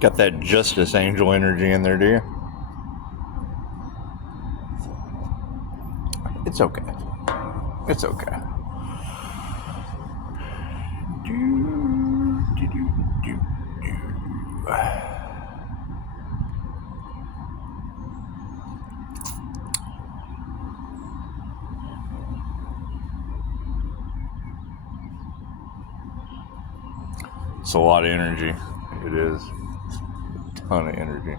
Got that Justice Angel energy in there, do you? It's okay. It's okay. It's a lot of energy. It is. A ton of energy.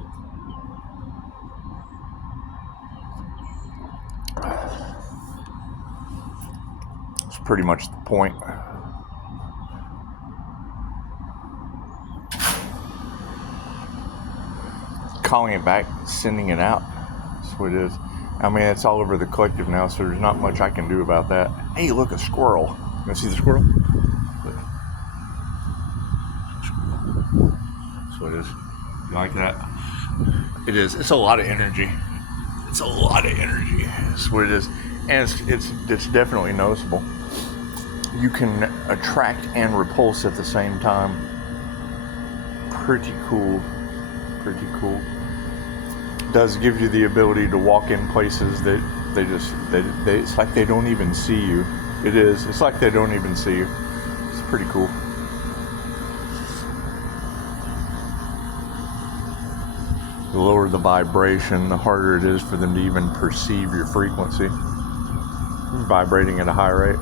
It's pretty much the point. Calling it back, sending it out. That's what it is. I mean, it's all over the collective now, so there's not much I can do about that. Hey, look, a squirrel. You see the squirrel? That's what it is. You like that? It is. It's a lot of energy. It's a lot of energy. That's what it is. And it's definitely noticeable. You can attract and repulse at the same time. Pretty cool. Pretty cool. Does give you the ability to walk in places that they it's like they don't even see you. It is. It's like they don't even see you. It's pretty cool. The lower the vibration, the harder it is for them to even perceive your frequency. You're vibrating at a high rate.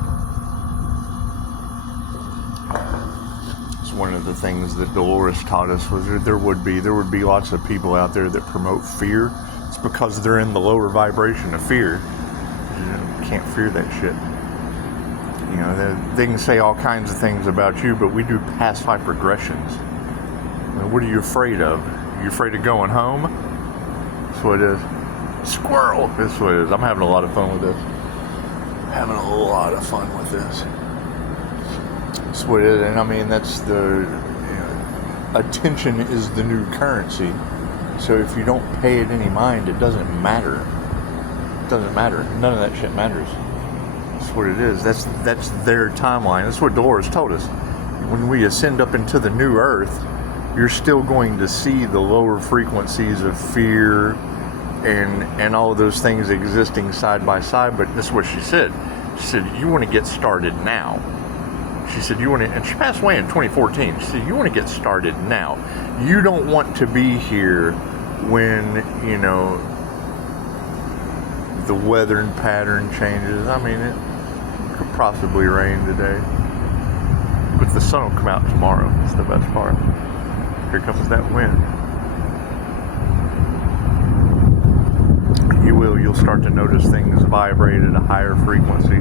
It's one of the things that Dolores taught us was there would be lots of people out there that promote fear. It's because they're in the lower vibration of fear. You can't fear that shit. You know, they can say all kinds of things about you, but we do past life regressions. I mean, what are you afraid of? You afraid of going home? That's what it is. Squirrel! That's what it is. I'm having a lot of fun with this. Having a lot of fun with this. That's what it is. And I mean, that's attention is the new currency. So if you don't pay it any mind, it doesn't matter. It doesn't matter. None of that shit matters. That's what it is. That's their timeline. That's what Dolores told us. When we ascend up into the new earth, you're still going to see the lower frequencies of fear and all of those things existing side by side. But this is what she said. She said, you want to get started now. She said, you want to, and she passed away in 2014. She said, you want to get started now. You don't want to be here when, you know, the weather pattern changes. I mean, it could possibly rain today, but the sun will come out tomorrow. That's the best part. Here comes that wind. You'll start to notice things vibrate at a higher frequency.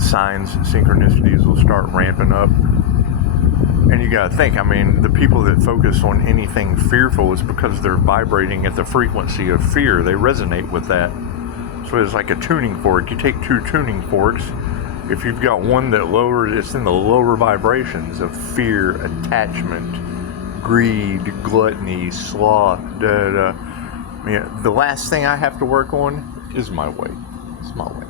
Signs, synchronicities will start ramping up. And you gotta think, I mean, the people that focus on anything fearful is because they're vibrating at the frequency of fear. They resonate with that. So it's like a tuning fork. You take two tuning forks. If you've got one that lowers, it's in the lower vibrations of fear, attachment, greed, gluttony, sloth, I mean, the last thing I have to work on is my weight. It's my weight.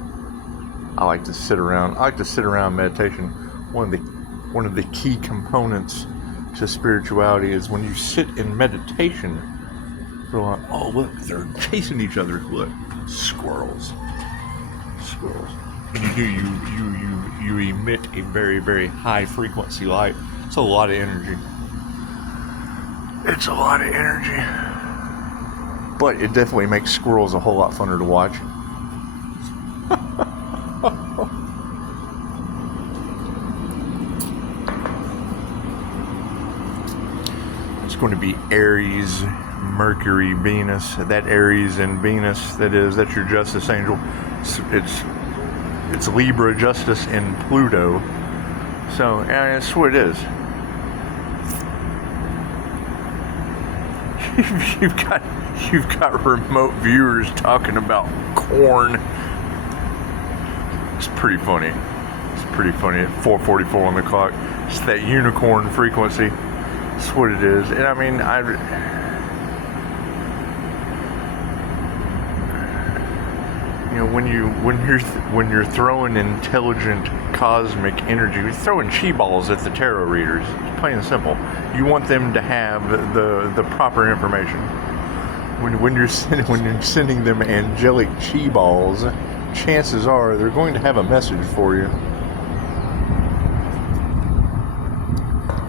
I like to sit around meditation. One of the key components to spirituality is when you sit in meditation, you're like, oh look, they're chasing each other. Look, squirrels. And you emit a very, very high frequency light. It's a lot of energy. It's a lot of energy. But it definitely makes squirrels a whole lot funner to watch. It's going to be Aries, Mercury, Venus. That Aries and Venus, that's your Justice Angel. It's Libra, Justice, and Pluto. So, and that's what it is. You've got remote viewers talking about corn. It's pretty funny. It's pretty funny at 4:44 on the clock. It's that unicorn frequency. That's what it is. And I mean, You know, when you're throwing intelligent cosmic energy, you're throwing chi balls at the tarot readers. It's plain and simple. You want them to have the proper information. When you're sending them angelic chi balls, chances are they're going to have a message for you.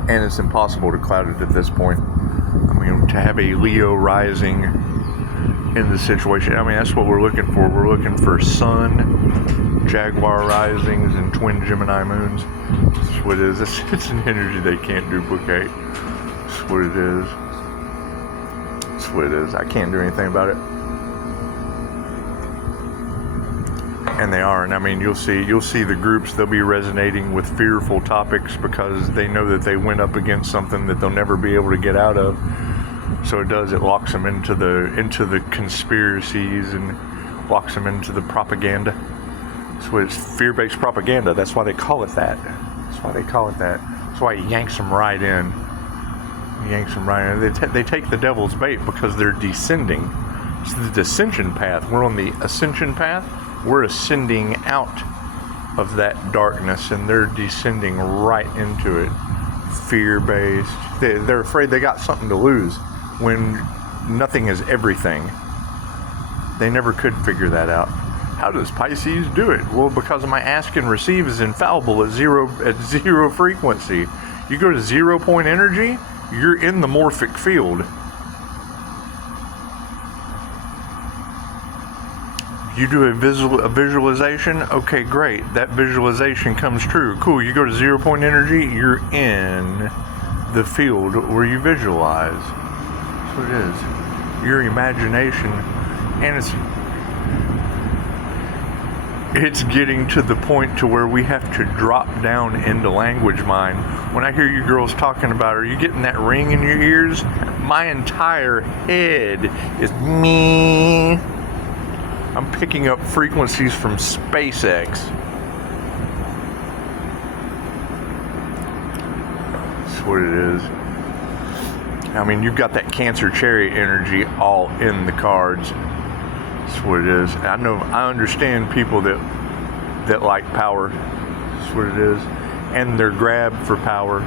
And it's impossible to cloud it at this point. I mean, to have a Leo rising in the situation, I mean, that's what we're looking for. We're looking for Sun, Jaguar risings, and twin Gemini moons. That's what it is. It's an energy they can't duplicate. That's what it is. That's what it is. I can't do anything about it. And they are, and I mean, you'll see the groups, they'll be resonating with fearful topics because they know that they went up against something that they'll never be able to get out of. So it locks them into the conspiracies and locks them into the propaganda. So it's fear-based propaganda. That's why they call it that. That's why it yanks them right in. They take the devil's bait because they're descending. It's the descension path. We're on the ascension path. We're ascending out of that darkness, and they're descending right into it. Fear-based. They're afraid they got something to lose when nothing is everything. They never could figure that out. How does Pisces do it? Well, because my ask and receive is infallible at zero frequency. You go to 0 point energy, you're in the morphic field. You do a visualization, okay, great. That visualization comes true. Cool, you go to 0 point energy, you're in the field where you visualize. That's what it is. Your imagination, and it's getting to the point to where we have to drop down into language mind. When I hear you girls talking about, are you getting that ring in your ears? My entire head is me. I'm picking up frequencies from SpaceX. That's what it is. I mean, you've got that Cancer Chariot energy all in the cards. That's what it is. I understand people that like power. That's what it is. And they're grabbed for power.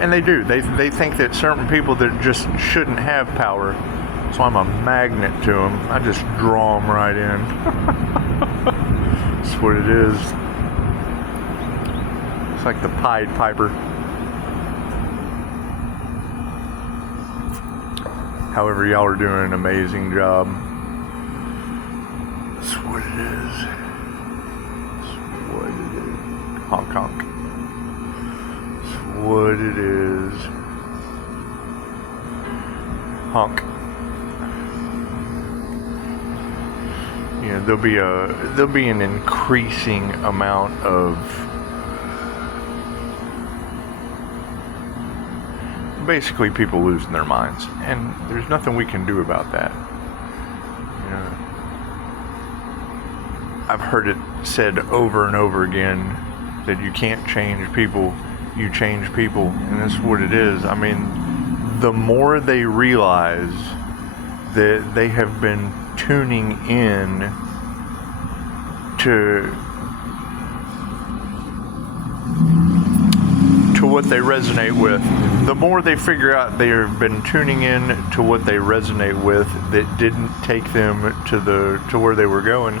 And they do. They think that certain people that just shouldn't have power. So I'm a magnet to them. I just draw them right in. That's what it is. It's like the Pied Piper. However, y'all are doing an amazing job. That's what it is. That's what it is. Honk honk. That's what it is. Honk. You know, there'll be an increasing amount of basically people losing their minds, and there's nothing we can do about that. You know, I've heard it said over and over again that you can't change people, you change people, and that's what it is. I mean, the more they realize that they have been tuning in to what they resonate with, the more they figure out they have been tuning in to what they resonate with that didn't take them to where they were going.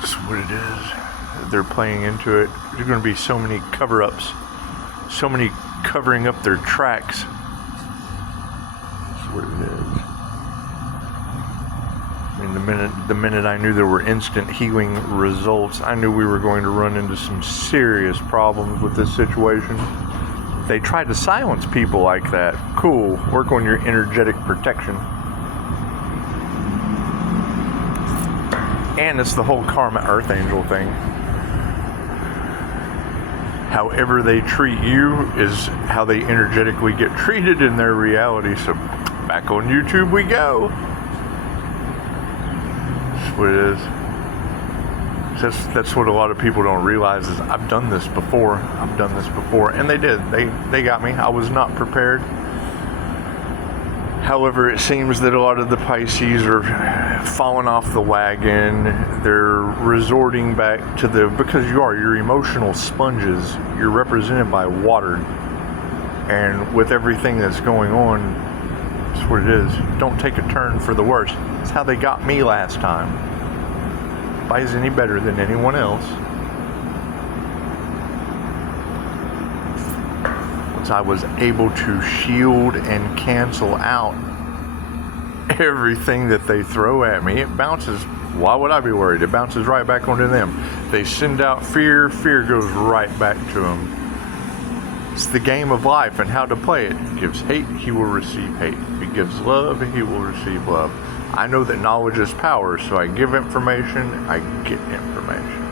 That's what it is. They're playing into it. There's going to be so many cover-ups, so many covering up their tracks. That's what it is. I mean, the minute I knew there were instant healing results, I knew we were going to run into some serious problems with this situation. They tried to silence people like that. Cool. Work on your energetic protection. And it's the whole karma Archangel thing. However they treat you is how they energetically get treated in their reality. So back on YouTube we go. That's what it is. That's what a lot of people don't realize is I've done this before. And they did. They got me. I was not prepared. However, it seems that a lot of the Pisces are falling off the wagon. They're resorting back to because you're emotional sponges. You're represented by water. And with everything that's going on, that's what it is. Don't take a turn for the worse. That's how they got me last time. If I was any better than anyone else, I was able to shield and cancel out everything that they throw at me. It bounces. Why would I be worried? It bounces right back onto them. They send out fear. Fear goes right back to them. It's the game of life and how to play it. It gives hate, he will receive hate. If it gives love, he will receive love. I know that knowledge is power, so I give information, I get information.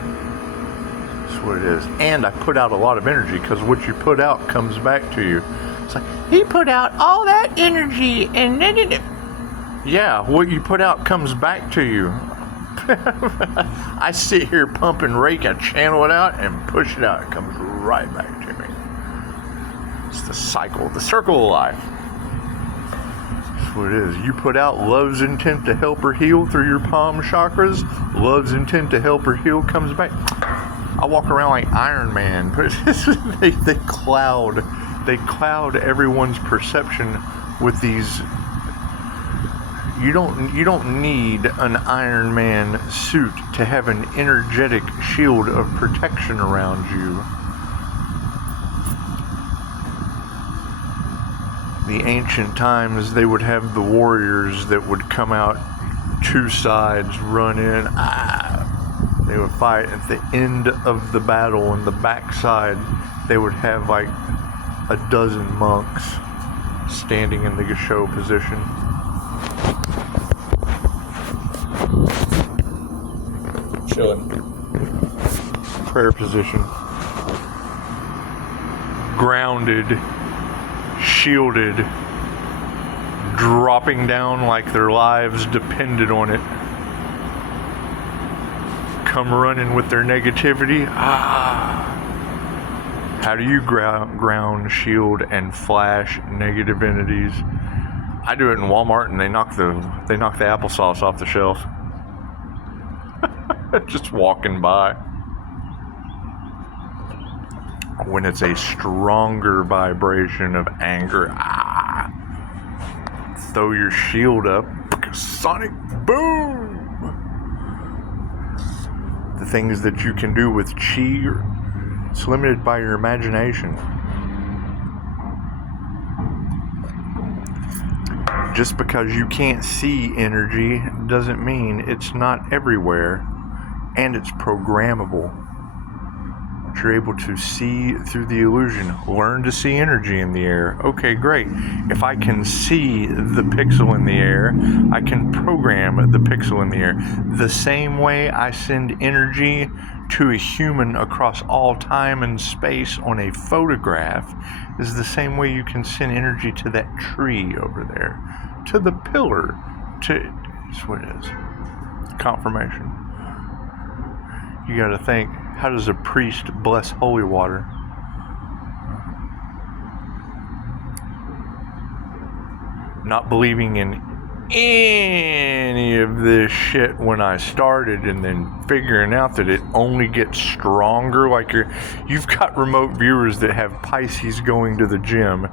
What it is. And I put out a lot of energy, because what you put out comes back to you. It's like, he put out all that energy and then yeah, what you put out comes back to you. I sit here, pump and rake, I channel it out and push it out. It comes right back to me. It's the cycle, the circle of life. That's what it is. You put out love's intent to help her heal through your palm chakras. Love's intent to help her heal comes back. I walk around like Iron Man. They cloud everyone's perception with these. You don't need an Iron Man suit to have an energetic shield of protection around you. The ancient times, they would have the warriors that would come out, two sides, run in. They would fight at the end of the battle. On the backside, they would have like a dozen monks standing in the Gasho position. Chilling. Prayer position. Grounded, shielded, dropping down like their lives depended on it. Come running with their negativity. How do you ground, shield, and flash negative entities? I do it in Walmart, and they knock the applesauce off the shelf. Just walking by. When it's a stronger vibration of anger, throw your shield up, sonic boom. The things that you can do with chi, it's limited by your imagination. Just because you can't see energy doesn't mean it's not everywhere, and it's programmable. But you're able to see through the illusion. Learn to see energy in the air. Okay, great. If I can see the pixel in the air, I can program the pixel in the air. The same way I send energy to a human across all time and space on a photograph is the same way you can send energy to that tree over there, to the pillar, that's what it is. Confirmation. You got to think, how does a priest bless holy water? Not believing in any of this shit when I started, and then figuring out that it only gets stronger. Like you've got remote viewers that have Pisces going to the gym.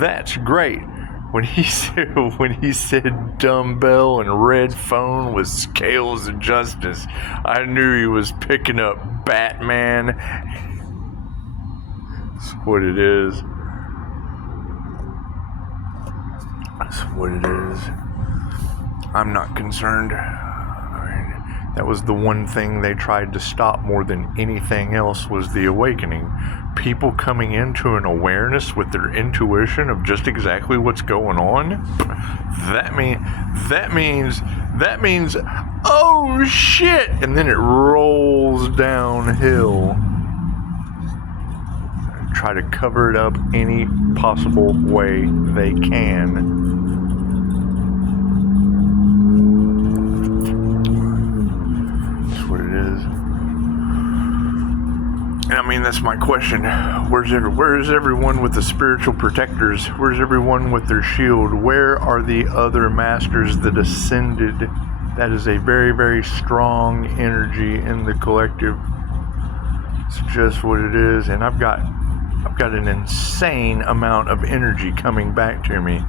That's great. When he said dumbbell and red phone with scales of justice, I knew he was picking up Batman. That's what it is. That's what it is. I'm not concerned. That was the one thing they tried to stop more than anything else, was the awakening. People coming into an awareness with their intuition of just exactly what's going on. That means, oh shit! And then it rolls downhill. Try to cover it up any possible way they can. What it is. I mean, that's my question. Where is everyone with the spiritual protectors? Where's everyone with their shield? Where are the other masters that ascended? That is a very, very strong energy in the collective. It's just what it is. And I've got an insane amount of energy coming back to me.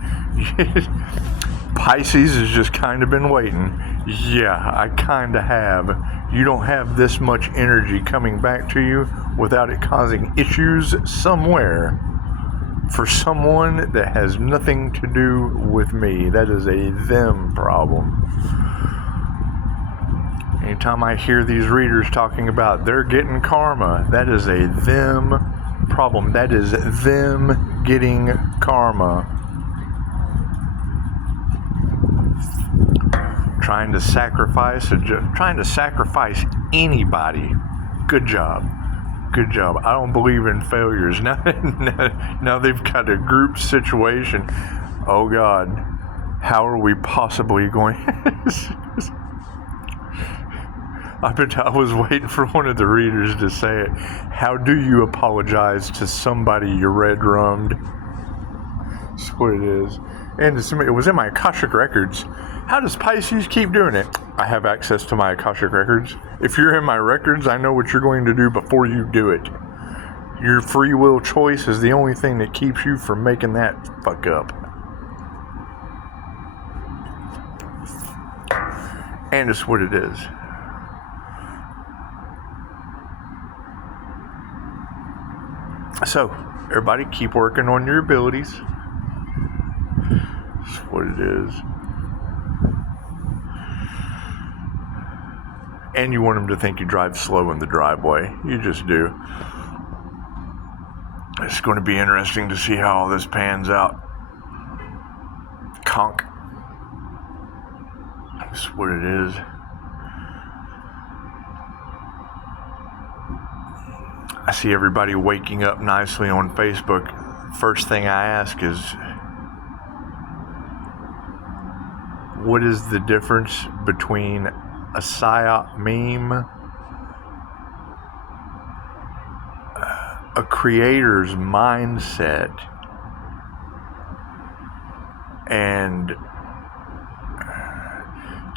Pisces has just kind of been waiting. Yeah, I kind of have. You don't have this much energy coming back to you without it causing issues somewhere for someone that has nothing to do with me. That is a them problem. Anytime I hear these readers talking about they're getting karma, that is a them problem. That is them getting karma. Trying to sacrifice anybody. Good job. Good job. I don't believe in failures. Now they've got a group situation. Oh God, how are we possibly going? I was waiting for one of the readers to say it. How do you apologize to somebody you red-rummed? That's what it is. And it was in my Akashic records. How does Pisces keep doing it? I have access to my Akashic records. If you're in my records, I know what you're going to do before you do it. Your free will choice is the only thing that keeps you from making that fuck up. And it's what it is. So, everybody keep working on your abilities. That's what it is. And you want them to think you drive slow in the driveway. You just do. It's going to be interesting to see how all this pans out. Conk. That's what it is. I see everybody waking up nicely on Facebook. First thing I ask is, what is the difference between a psyop meme, a creator's mindset, and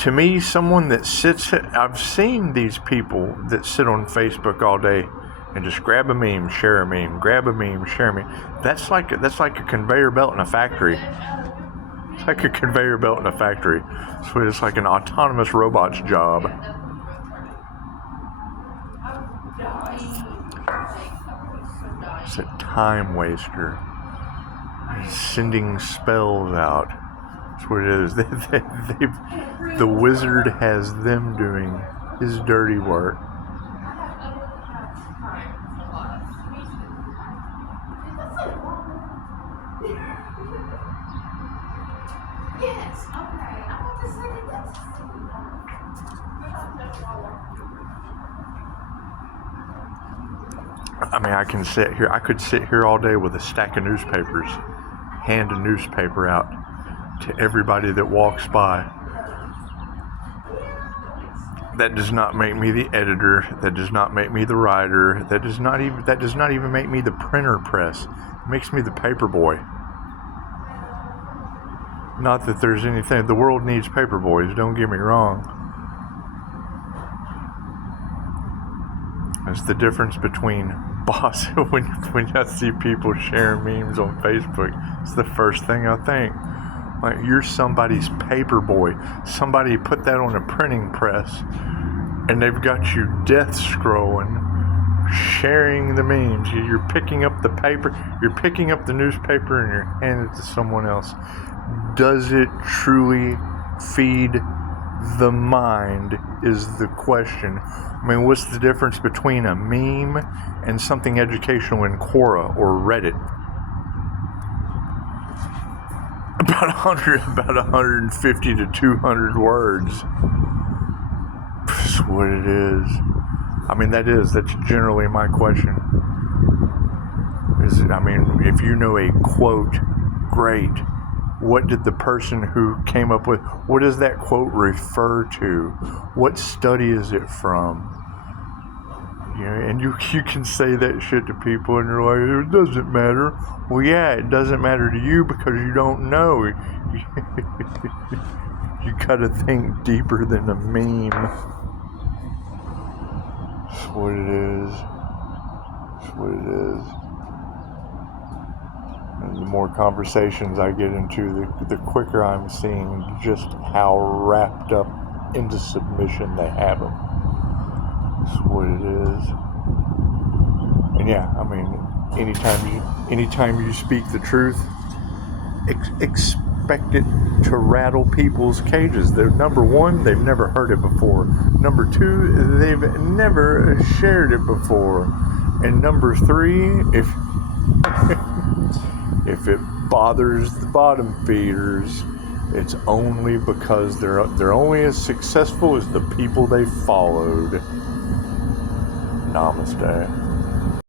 to me, someone that sits, I've seen these people that sit on Facebook all day and just grab a meme, share a meme, grab a meme, share a meme. That's like a conveyor belt in a factory. It's like a conveyor belt in a factory. So it's like an autonomous robot's job. It's a time waster. He's sending spells out. That's what it is. The wizard has them doing his dirty work. I mean, I could sit here all day with a stack of newspapers, hand a newspaper out to everybody that walks by. That does not make me the editor. That does not make me the writer. That does not even make me the printer press. It makes me the paper boy. Not that there's anything. The world needs paper boys. Don't get me wrong. It's the difference between boss. When I see people sharing memes on Facebook, it's the first thing I think. Like, you're somebody's paper boy. Somebody put that on a printing press, and they've got you death scrolling, sharing the memes. You're picking up the paper, you're picking up the newspaper, and you're handing it to someone else. Does it truly feed the mind is the question. I mean, what's the difference between a meme and something educational in Quora or Reddit? About 150 to 200 words. That's what it is. I mean, that's generally my question. If you know a quote, great. What did the person who came up with, what does that quote refer to? What study is it from? You know, and you can say that shit to people and you're like, it doesn't matter. Well, yeah, it doesn't matter to you because you don't know. You gotta think deeper than a meme. That's what it is. That's what it is. And the more conversations I get into, the quicker I'm seeing just how wrapped up into submission they have them. That's what it is. And yeah, I mean, anytime you speak the truth, expect it to rattle people's cages. They're, number one, they've never heard it before. Number two, they've never shared it before. And number three, if if it bothers the bottom feeders, it's only because they're only as successful as the people they followed. Namaste.